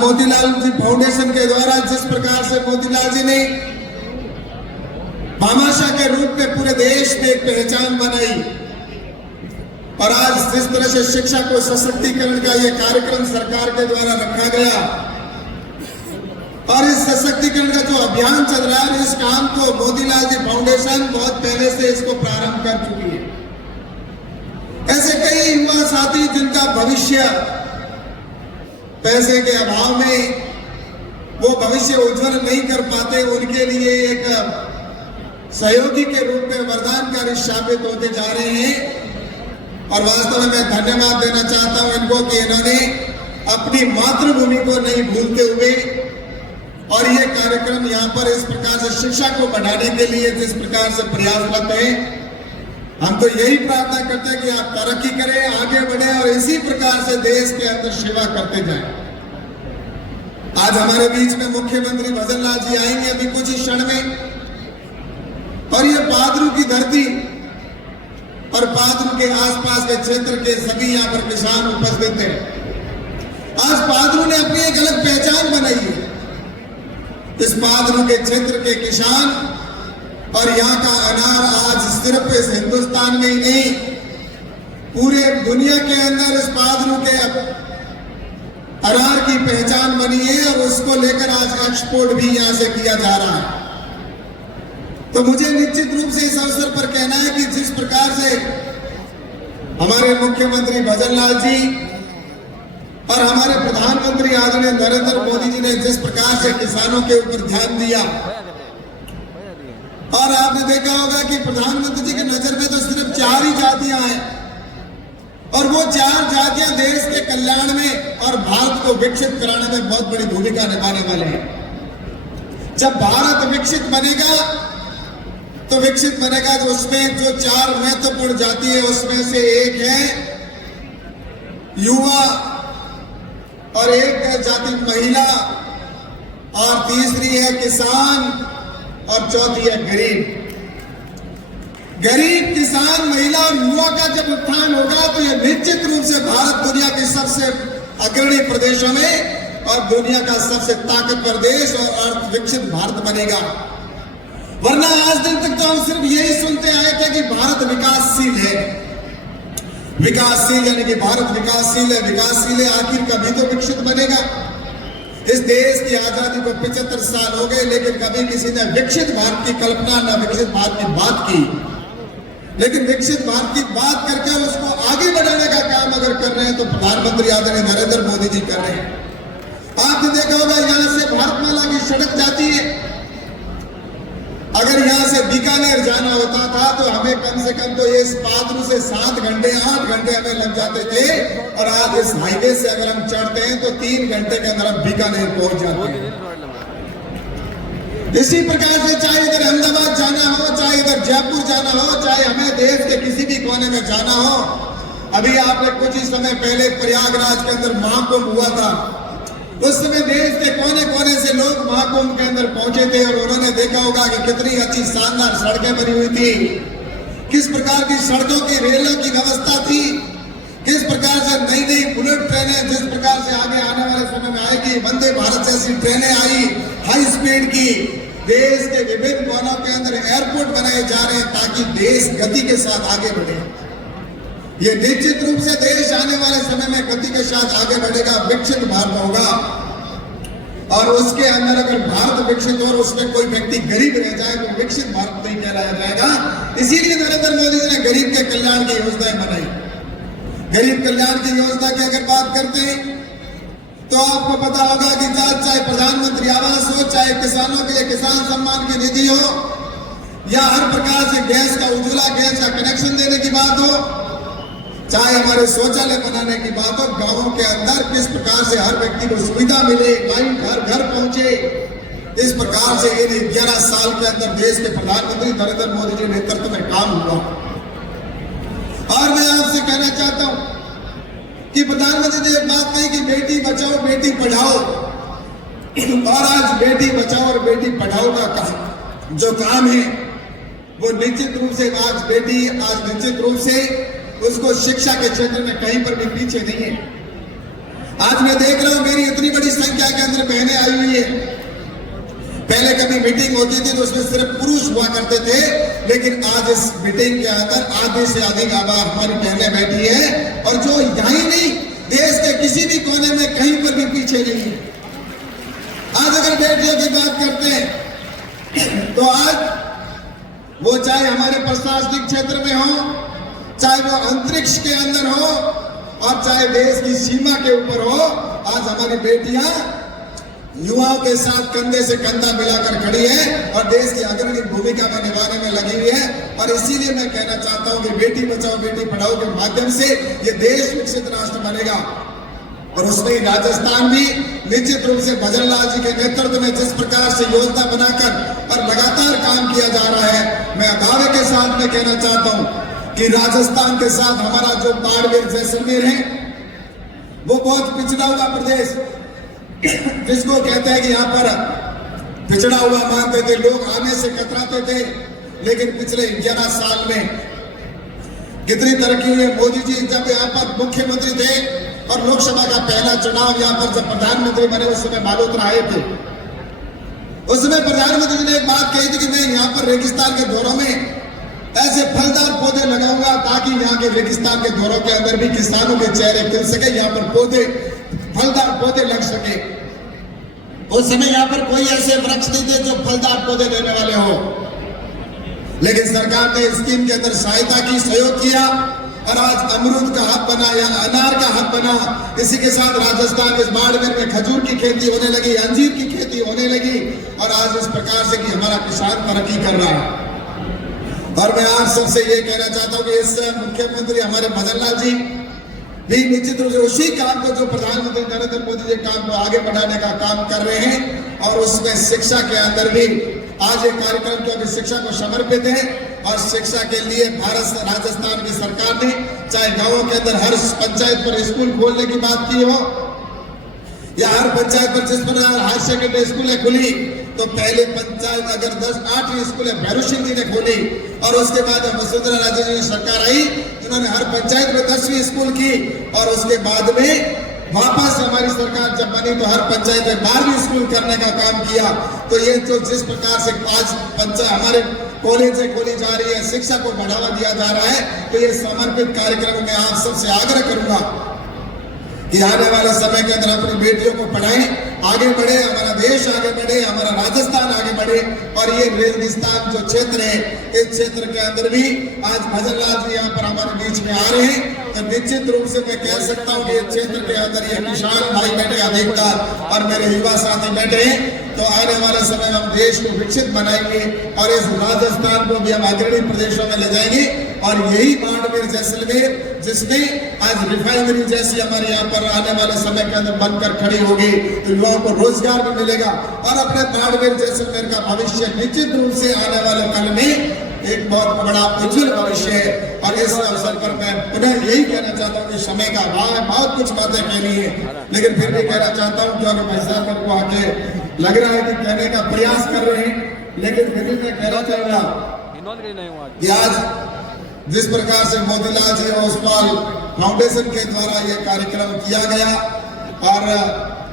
मोतीलाल जी foundation के द्वारा जिस प्रकार से मोतीलाल जी ने भामाशाह के रूप में पूरे देश में एक पहचान बनाई और आज जिस तरह से शिक्षा को सशक्तिकरण का ये कार्यक्रम सरकार के द्वारा रखा गया और इस सशक्तिकरण का जो अभियान चल रहा है, इस काम को मोतीलाल जी फाउंडेशन बहुत पहले से इसको प्रारंभ कर चुकी है। ऐसे कई युवा साथी जिनका भविष्य पैसे के अभाव में वो भविष्य उज्जवल नहीं कर पाते, उनके लिए एक सहयोगी के रूप में वरदानकारी साबित होते जा रहे हैं। और वास्तव में मैं धन्यवाद देना चाहता हूं इनको कि इन्होंने अपनी मातृभूमि को नहीं भूलते हुए और ये कार्यक्रम यहाँ पर इस प्रकार से शिक्षा को बढ़ाने के लिए जिस प्रकार से प्रयासरत है, हम तो यही प्रार्थना करते हैं कि आप तरक्की करें, आगे बढ़े और इसी प्रकार से देश के अंदर सेवा करते जाएं। आज हमारे बीच में मुख्यमंत्री भजन लाल जी आएंगे अभी कुछ ही क्षण में, और ये पादरू की धरती और पादरू के आसपास के क्षेत्र के सभी यहाँ पर किसान उपस्थित हैं। आज पादरू ने अपनी एक अलग पहचान बनाई है। इस पादरू के क्षेत्र के किसान और यहाँ का अनार आज सिर्फ इस हिंदुस्तान में ही नहीं, पूरे दुनिया के अंदर इस पादरू के अनार की पहचान बनी है और उसको लेकर आज एक्सपोर्ट भी यहाँ से किया जा रहा है। तो मुझे निश्चित रूप से इस अवसर पर कहना है कि जिस प्रकार से हमारे मुख्यमंत्री भजन लाल जी और हमारे प्रधानमंत्री आदरणीय नरेंद्र मोदी जी ने जिस प्रकार से किसानों के ऊपर ध्यान दिया, और आपने देखा होगा कि प्रधानमंत्री जी की नजर में तो सिर्फ 4 ही जातियां हैं और वो 4 जातियां देश के कल्याण में और भारत को विकसित कराने में बहुत बड़ी भूमिका निभाने वाले हैं। जब भारत विकसित बनेगा तो उसमें जो 4 महत्वपूर्ण जाति है उसमें से एक है युवा और एक है जाति महिला और तीसरी है किसान और चौथी है गरीब किसान, महिला और युवा का जब उत्थान होगा तो ये निश्चित रूप से भारत दुनिया के सबसे अग्रणी प्रदेशों में और दुनिया का सबसे ताकतवर देश और अर्थ विकसित भारत बनेगा। वरना आज दिन तक तो हम सिर्फ यही सुनते आए थे कि भारत विकासशील है, यानी कि भारत विकासशील है, आखिर कभी तो विकसित बनेगा। इस देश की आजादी को 75 साल हो गए, लेकिन कभी किसी ने विकसित भारत की कल्पना न विकसित भारत की बात की। लेकिन विकसित भारत की बात करके उसको आगे बढ़ाने का काम अगर कर रहे हैं तो प्रधानमंत्री आदरणीय नरेंद्र मोदी जी कर रहे हैं। आपने देखा होगा यहाँ से भारतमाला की सड़क जाती है, अगर यहाँ से बीकानेर जाना होता था तो हमें कम से कम तो ये पादरू से 7 घंटे 8 घंटे हमें लग जाते थे, और आज इस हाईवे से अगर हम चढ़ते हैं तो 3 घंटे के अंदर हम बीकानेर पहुंच जाते हैं। इसी प्रकार से चाहे इधर अहमदाबाद जाना हो, चाहे इधर जयपुर जाना हो, चाहे हमें देश के किसी भी कोने में जाना हो। अभी आपने कुछ ही समय पहले प्रयागराज के अंदर महाकुंभ हुआ था, उस समय देश के कोने कोने से लोग महाकुंभ के अंदर पहुंचे थे और उन्होंने देखा होगा कि कितनी अच्छी शानदार सड़कें बनी हुई थी, किस प्रकार की सड़कों की रेलों की व्यवस्था थी, किस प्रकार से नई नई बुलेट ट्रेनें जिस प्रकार से आगे आने वाले समय में आएगी, वंदे भारत जैसी ट्रेनें आई हाई स्पीड की। देश के विभिन्न कोनों के अंदर एयरपोर्ट बनाए जा रहे हैं ताकि देश गति के साथ आगे बढ़े। ये निश्चित रूप से देश आने वाले समय में गति के साथ आगे बढ़ेगा, विकसित भारत होगा। और उसके अंदर अगर भारत विकसित और उसमें कोई व्यक्ति गरीब रह जाए तो विकसित भारत नहीं कहलाया जाएगा। इसीलिए नरेंद्र मोदी जी ने गरीब के कल्याण की योजनाएं बनाई। गरीब कल्याण की योजना की अगर बात करते हैं तो आपको पता होगा कि चाहे प्रधानमंत्री आवास हो, चाहे किसानों के लिए किसान सम्मान की निधि हो, या हर प्रकार से गैस का उज्ज्वला गैस का कनेक्शन देने की बात हो, चाहे हमारे शौचालय बनाने की बात हो, गांवों के अंदर किस प्रकार से हर व्यक्ति को सुविधा मिले, लाइट घर घर पहुंचे, इस प्रकार से इन 11 साल के अंदर देश के प्रधानमंत्री नरेंद्र मोदी जी नेतृत्व में काम हुआ। और मैं आपसे कहना चाहता हूं कि प्रधानमंत्री ने एक बात कही कि बेटी बचाओ बेटी पढ़ाओ, और आज बेटी बचाओ और बेटी पढ़ाओ का जो काम है वो निश्चित रूप से आज निश्चित रूप से उसको शिक्षा के क्षेत्र में कहीं पर भी पीछे नहीं है। आज मैं देख रहा हूं मेरी इतनी बड़ी संख्या पहले कभी मीटिंग होती थी तो उसमें सिर्फ पुरुष हुआ करते थे, लेकिन आज इस मीटिंग के अंदर आधे से अधिक आबाद हमारी बहनें बैठी है, और जो यहीं नहीं देश के किसी भी कोने में कहीं पर भी पीछे नहीं है। आज अगर बेटियों की बात करते हैं तो आज वो चाहे हमारे प्रशासनिक क्षेत्र में हो, चाहे वो अंतरिक्ष के अंदर हो, और चाहे देश की सीमा के ऊपर हो, आज हमारी बेटियां युवाओं के साथ कंधे से कंधा मिलाकर खड़ी है और देश की अग्रणी भूमिका में निभाने में लगी हुई है। और इसीलिए मैं कहना चाहता हूं कि बेटी बचाओ बेटी पढ़ाओ के माध्यम से ये देश विकसित राष्ट्र बनेगा। और उसमें राजस्थान भी निश्चित रूप से भजन लाल जी के नेतृत्व में जिस प्रकार से योजना बनाकर और लगातार काम किया जा रहा है, मैं दावे के साथ में कहना चाहता हूं कि राजस्थान के साथ हमारा जो बाड़मेर जैसलमेर है वो बहुत पिछड़ा हुआ प्रदेश, जिसको कहते हैं कि यहाँ पर पिछड़ा हुआ मानते थे, लोग आने से कतराते थे। लेकिन पिछले 11 साल में कितनी तरक्की हुई है। मोदी जी जब यहाँ पर मुख्यमंत्री थे और लोकसभा का पहला चुनाव यहाँ पर जब प्रधानमंत्री बने, उस समय मालहोत्रा आए थे। उस समय प्रधानमंत्री जी ने एक बात कही थी कि मैं यहाँ पर रेगिस्तान के दौरों में ऐसे फलदार पौधे लगाऊंगा ताकि यहाँ के रेगिस्तान के दौरों के अंदर भी किसानों के चेहरे खिल सके, यहाँ पर पौधे फलदार पौधे लग सके। उस समय यहाँ पर कोई ऐसे वृक्ष नहीं थे जो फलदार पौधे देने वाले हो, लेकिन सरकार ने स्कीम के अंदर सहायता की, सहयोग किया और आज अमरूद का हब बना या अनार का हब बना। इसी के साथ राजस्थान के बाड़मेर में खजूर की खेती होने लगी, अंजीर की खेती होने लगी, और आज इस प्रकार से कि हमारा किसान तरक्की कर रहा है। और मैं आप सबसे ये कहना चाहता हूँ कि इस मुख्यमंत्री हमारे भजन लाल जी भी निश्चित रूप से उसी काम को जो प्रधानमंत्री नरेंद्र मोदी जी काम को आगे बढ़ाने का काम कर रहे हैं, और उसमें शिक्षा के अंदर भी आज एक कार्यक्रम क्योंकि शिक्षा को समर्पित है, और शिक्षा के लिए भारत राजस्थान की सरकार ने चाहे गांवों के अंदर हर पंचायत पर स्कूल खोलने की बात की हो, या हर पंचायत पर जिस पर हायर सेकेंडरी स्कूलें खुली, तो पहले पंचायत अगर 10-8 स्कूलें भैरव सिंह जी ने खोली, और उसके बाद वसुंधरा राजे जी की सरकार आई जिन्होंने हर पंचायत में 10वीं स्कूल की, और उसके बाद में वापस हमारी सरकार जब बनी तो हर पंचायत में 12वीं स्कूल करने का काम किया। तो ये जो जिस प्रकार से आज पंचायत हमारे कॉलेजें खोली जा रही है, शिक्षा को बढ़ावा दिया जा रहा है, तो ये समर्पित कार्यक्रम में आप सबसे आग्रह करूंगा कि आने वाले समय के अंदर अपनी बेटियों को पढ़ाएं, आगे बढ़े, हमारा देश आगे बढ़े, हमारा राजस्थान आगे बढ़े। और ये रेगिस्तान जो क्षेत्र है, इस क्षेत्र के अंदर भी आज भजन लाल जी यहाँ पर हमारे बीच में आ रहे हैं, तो निश्चित रूप से मैं कह सकता हूँ कि इस क्षेत्र के अंदर ये किसान भाई बैठे अधिकतर और मेरे युवा साथी बैठे हैं, तो आने वाले समय में हम देश को विकसित बनाएंगे और इस राजस्थान को भी हम अग्रणी प्रदेशों में ले जाएंगे। और यही बाड़मेर जैसलमेर जिसमें आज रिफाइनरी जैसी हमारे यहाँ पर आने वाले समय के अंदर बनकर खड़ी होगी, तो युवाओं को रोजगार भी मिलेगा और अपने बाड़मेर जैसलमेर का भविष्य निश्चित रूप से आने वाले कल में एक बहुत बड़ा उज्जवल भविष्य है। और इस अवसर पर मैं पुनः यही कहना चाहता हूँ कि समय का अभाव है, बहुत कुछ बातें कहनी है, लेकिन फिर भी कहना चाहता हूँ क्योंकि भाई साहब मेरे को आके लग रहा है कि कहने का प्रयास कर रहे हैं, लेकिन फिर भी मैं कहना चाहूंगा कि आज जिस प्रकार से मोतीलाल जी ओसवाल फाउंडेशन के द्वारा ये कार्यक्रम किया गया, और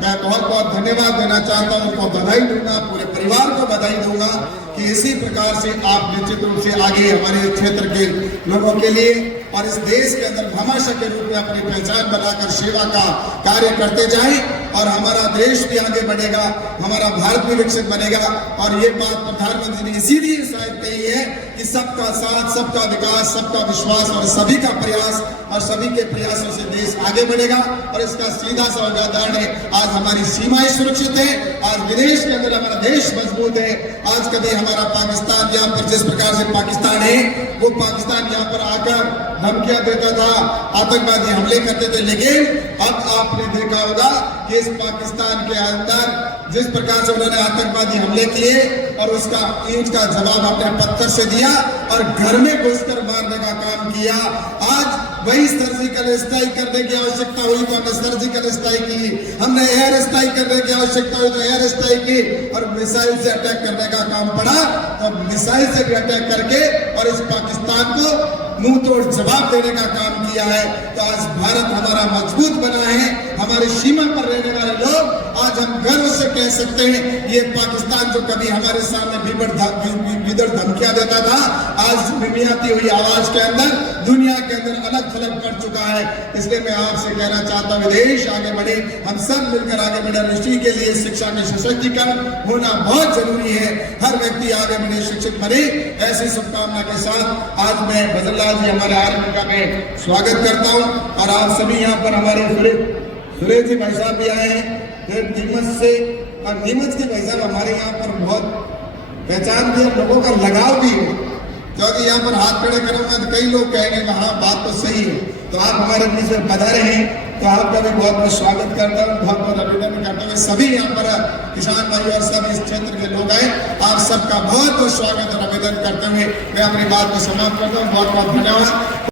मैं बहुत बहुत धन्यवाद देना चाहता हूँ, उनको बधाई दूंगा, पूरे परिवार को बधाई दूंगा कि इसी प्रकार से आप निश्चित रूप से आगे हमारे क्षेत्र के लोगों के लिए और इस देश के अंदर भामाशाह के रूप में अपनी पहचान बनाकर सेवा का कार्य करते जाएं, और हमारा देश भी आगे बढ़ेगा, हमारा भारत भी विकसित बनेगा। और ये बात प्रधानमंत्री ने इसीलिए शायद कही है कि सबका साथ, सबका विकास, सबका विश्वास और सभी का प्रयास, और सभी के प्रयासों से देश आगे बढ़ेगा। और इसका सीधा सा उदाहरण है, आज हमारी सीमाएं सुरक्षित है, आज विदेश के अंदर हमारा देश मजबूत है। आज कभी हमारा पाकिस्तान यहाँ पर जिस प्रकार से पाकिस्तान है, वो पाकिस्तान यहाँ पर आकर धमकियां देता था, आतंकवादी हमले करते थे, लेकिन अब आपने देखा होगा कि इस पाकिस्तान के अंदर जिस प्रकार से उन्होंने आतंकवादी हमले किए और उसका ईंट का जवाब अपने पत्थर से दिया और घर में घुसकर मारने का काम किया। आज वही सर्जिकल स्ट्राइक करने की आवश्यकता हुई तो हमने सर्जिकल स्ट्राइक की, हमने एयर स्ट्राइक करने की आवश्यकता हुई तो एयर स्ट्राइक की, और मिसाइल से अटैक करने का काम पड़ा तो मिसाइल से भी अटैक करके और इस पाकिस्तान को मुंह तोड़ जवाब देने का काम किया है। तो आज भारत हमारा मजबूत बना है, हमारी सीमा पर रहने वाले लोग आज हम गर्व से कह सकते हैं ये पाकिस्तान जो कभी हमारे सामने विदर धमकियां देता था, आज मिमियाती हुई आवाज के अंदर दुनिया के अंदर अलग थलग कर चुका है। इसलिए मैं आपसे कहना चाहता हूं विदेश आगे बढ़े, हम सब मिलकर आगे बढ़े। इसी के लिए शिक्षा में सशक्तिकरण होना बहुत जरूरी है। हर व्यक्ति आगे बढ़े, शिक्षित बने, ऐसी शुभकामना के साथ आज मैं भजनलाल जी हमारे आर्मी का मैं स्वागत करता हूं। और आप सभी यहाँ पर हमारे सुरेश जी भाई साहब भी आए हैं फिर नीमच से, और नीमच के भाई साहब हमारे यहाँ पर बहुत पहचान भी है, लोगों का लगाव भी है, क्योंकि यहाँ पर हाथ खड़े करूंगा तो कई लोग कहेंगे हाँ बात तो सही है। तो आप हमारे बीच में पधारे हैं तो आपका भी बहुत बहुत स्वागत करता हूँ, बहुत बहुत अभिनंदन करता हूँ। सभी यहाँ पर किसान भाई और सब इस क्षेत्र के लोग आए, आप सबका बहुत बहुत स्वागत और अभिनंदन करते हुए मैं अपनी बात को समाप्त करता हूँ। बहुत बहुत धन्यवाद।